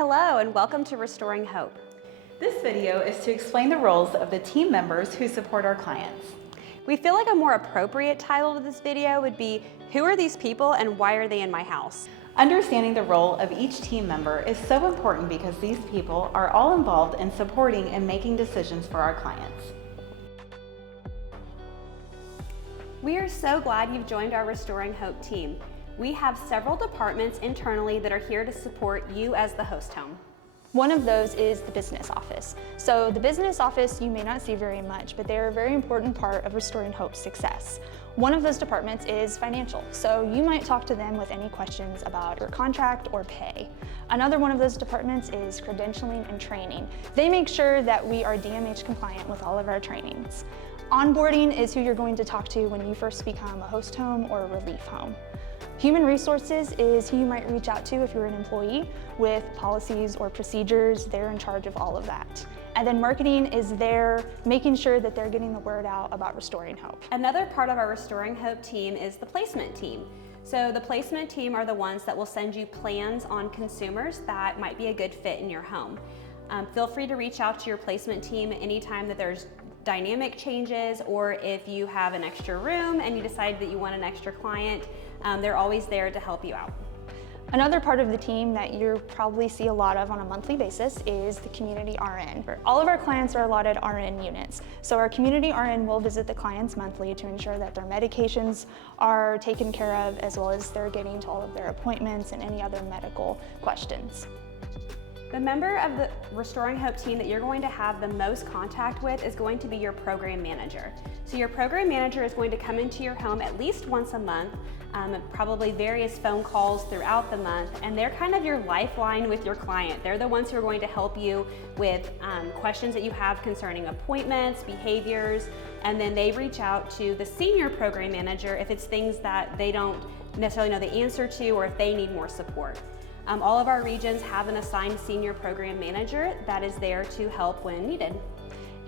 Hello and welcome to Restoring Hope. This video is to explain the roles of the team members who support our clients. We feel like a more appropriate title to this video would be, who are these people and why are they in my house? Understanding the role of each team member is so important because these people are all involved in supporting and making decisions for our clients. We are so glad you've joined our Restoring Hope team. We have several departments internally that are here to support you as the host home. One of those is the business office. So the business office you may not see very much, but they're a very important part of Restoring Hope's success. One of those departments is financial, so you might talk to them with any questions about your contract or pay. Another one of those departments is credentialing and training. They make sure that we are DMH compliant with all of our trainings. Onboarding is who you're going to talk to when you first become a host home or a relief home. Human resources is who you might reach out to if you're an employee with policies or procedures. They're in charge of all of that. And then marketing is there, making sure that they're getting the word out about Restoring Hope. Another part of our Restoring Hope team is the placement team. So the placement team are the ones that will send you plans on consumers that might be a good fit in your home. Feel free to reach out to your placement team anytime that there's dynamic changes, or if you have an extra room and you decide that you want an extra client, they're always there to help you out. Another part of the team that you probably see a lot of on a monthly basis is the community RN. All of our clients are allotted RN units. So our community RN will visit the clients monthly to ensure that their medications are taken care of, as well as they're getting to all of their appointments and any other medical questions. The member of the Restoring Hope team that you're going to have the most contact with is going to be your program manager. So your program manager is going to come into your home at least once a month, probably various phone calls throughout the month, and they're kind of your lifeline with your client. They're the ones who are going to help you with questions that you have concerning appointments, behaviors, and then they reach out to the senior program manager if it's things that they don't necessarily know the answer to or if they need more support. All of our regions have an assigned senior program manager that is there to help when needed.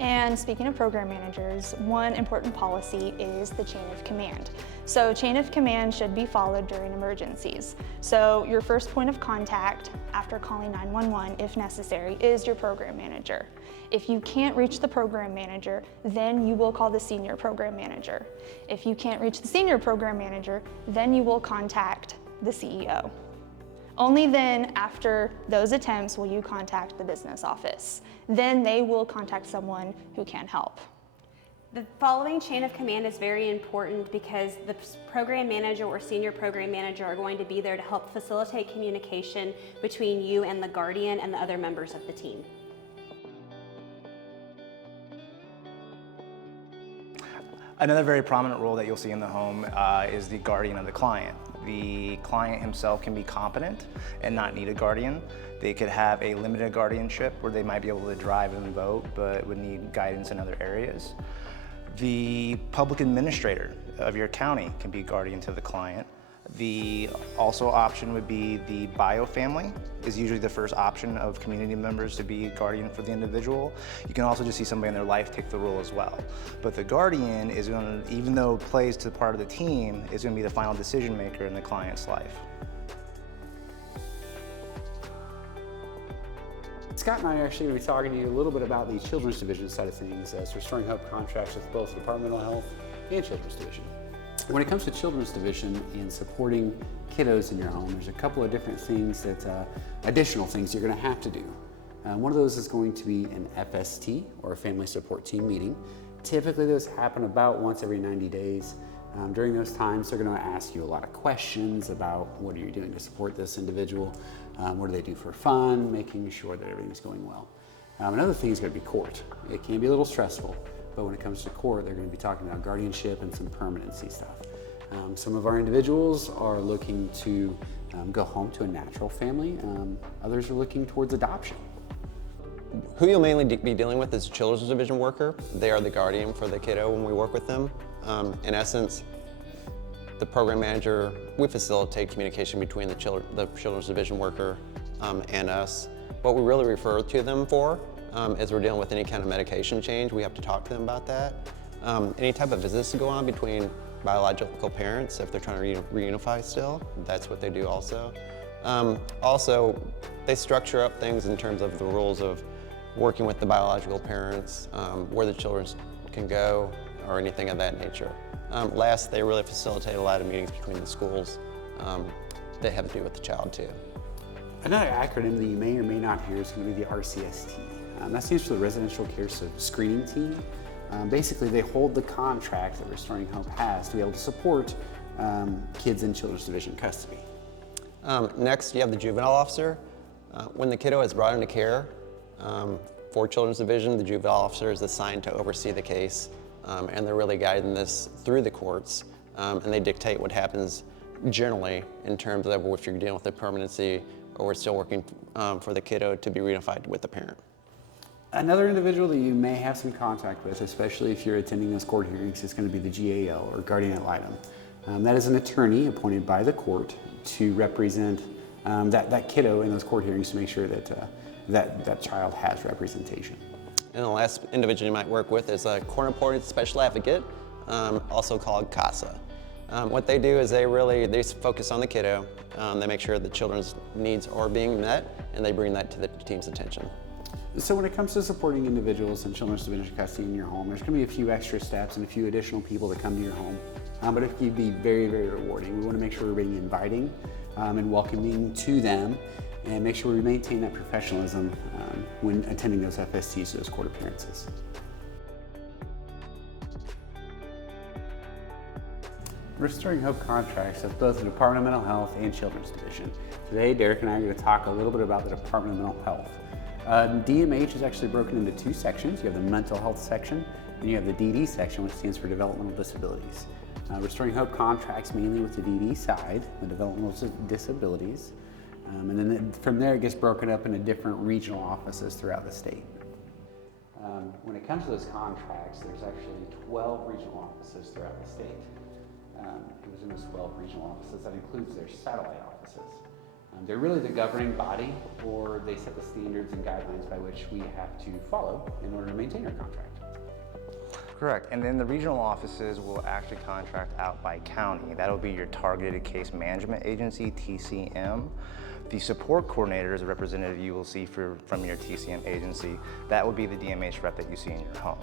And speaking of program managers, one important policy is the chain of command. So chain of command should be followed during emergencies. So your first point of contact after calling 911, if necessary, is your program manager. If you can't reach the program manager, then you will call the senior program manager. If you can't reach the senior program manager, then you will contact the CEO. Only then, after those attempts, will you contact the business office. Then they will contact someone who can help. The following chain of command is very important because the program manager or senior program manager are going to be there to help facilitate communication between you and the guardian and the other members of the team. Another very prominent role that you'll see in the home is the guardian of the client. The client himself can be competent and not need a guardian. They could have a limited guardianship where they might be able to drive and vote, but would need guidance in other areas. The public administrator of your county can be guardian to the client. The also option would be the bio family is usually the first option of community members to be guardian for the individual. You can also just see somebody in their life take the role as well. But the guardian is going to, even though it plays to part of the team, is going to be the final decision maker in the client's life. Scott and I are actually going to be talking to you a little bit about the Children's Division side of things as Restoring Hope contracts with both the Department of Health and Children's Division. When it comes to Children's Division and supporting kiddos in your home, there's a couple of different things that, additional things you're going to have to do. One of those is going to be an FST, or a Family Support Team meeting. Typically those happen about once every 90 days. During those times, they're going to ask you a lot of questions about what are you doing to support this individual, what do they do for fun, making sure that everything's going well. Another thing is going to be court. It can be a little stressful. But when it comes to court, they're going to be talking about guardianship and some permanency stuff. Some of our individuals are looking to go home to a natural family. Others are looking towards adoption. Who you'll mainly be dealing with is a Children's Division worker. They are the guardian for the kiddo when we work with them. In essence, the program manager, we facilitate communication between the Children's Division worker and us. What we really refer to them for as we're dealing with any kind of medication change, we have to talk to them about that. Any type of visits to go on between biological parents, if they're trying to reunify still, that's what they do also. Also, they structure up things in terms of the rules of working with the biological parents, where the children can go, or anything of that nature. Last, they really facilitate a lot of meetings between the schools that have to do with the child too. Another acronym that you may or may not hear is going to be the RCST. That stands for the Residential Care Screening Team. Basically, they hold the contract that Restoring Hope has to be able to support kids in Children's Division custody. Next, you have the juvenile officer. When the kiddo is brought into care for Children's Division, the juvenile officer is assigned to oversee the case, and they're really guiding this through the courts, and they dictate what happens generally in terms of if you're dealing with a permanency or we're still working for the kiddo to be reunified with the parent. Another individual that you may have some contact with, especially if you're attending those court hearings, is going to be the GAL, or guardian ad litem. That is an attorney appointed by the court to represent that kiddo in those court hearings to make sure that that child has representation. And the last individual you might work with is a court-appointed special advocate, also called CASA. What they do is they focus on the kiddo. They make sure the children's needs are being met, and they bring that to the team's attention. So when it comes to supporting individuals in Children's Division custody in your home, there's going to be a few extra steps and a few additional people that come to your home. But it can be very, very rewarding. We want to make sure we're being inviting and welcoming to them, and make sure we maintain that professionalism when attending those FSTs, those court appearances. Restoring Hope contracts with both the Department of Mental Health and Children's Division. Today, Derek and I are going to talk a little bit about the Department of Mental Health. DMH is actually broken into two sections. You have the mental health section, and you have the DD section, which stands for developmental disabilities. Restoring Hope contracts mainly with the DD side, the developmental disabilities, and then from there it gets broken up into different regional offices throughout the state. When it comes to those contracts, there's actually 12 regional offices throughout the state. Within those 12 regional offices, that includes their satellite offices. They're really the governing body, or they set the standards and guidelines by which we have to follow in order to maintain our contract. Correct, and then the regional offices will actually contract out by county. That'll be your Targeted Case Management Agency, TCM. The support coordinator is a representative you will see from your TCM agency. That would be the DMH rep that you see in your home.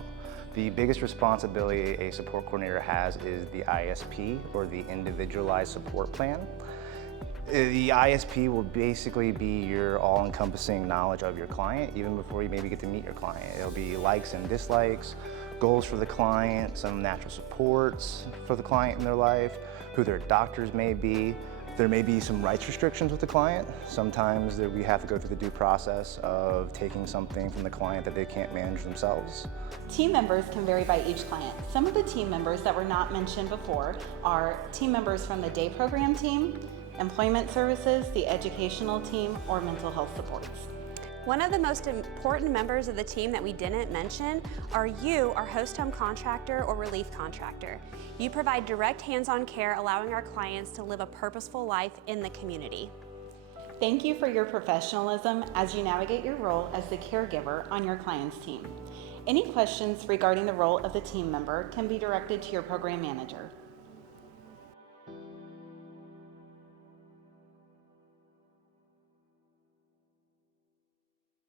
The biggest responsibility a support coordinator has is the ISP, or the Individualized Support Plan. The ISP will basically be your all-encompassing knowledge of your client, even before you maybe get to meet your client. It'll be likes and dislikes, goals for the client, some natural supports for the client in their life, who their doctors may be. There may be some rights restrictions with the client. Sometimes we have to go through the due process of taking something from the client that they can't manage themselves. Team members can vary by each client. Some of the team members that were not mentioned before are team members from the day program team, employment services, the educational team, or mental health supports. One of the most important members of the team that we didn't mention are you, our host home contractor or relief contractor. You provide direct hands-on care, allowing our clients to live a purposeful life in the community. Thank you for your professionalism as you navigate your role as the caregiver on your client's team. Any questions regarding the role of the team member can be directed to your program manager.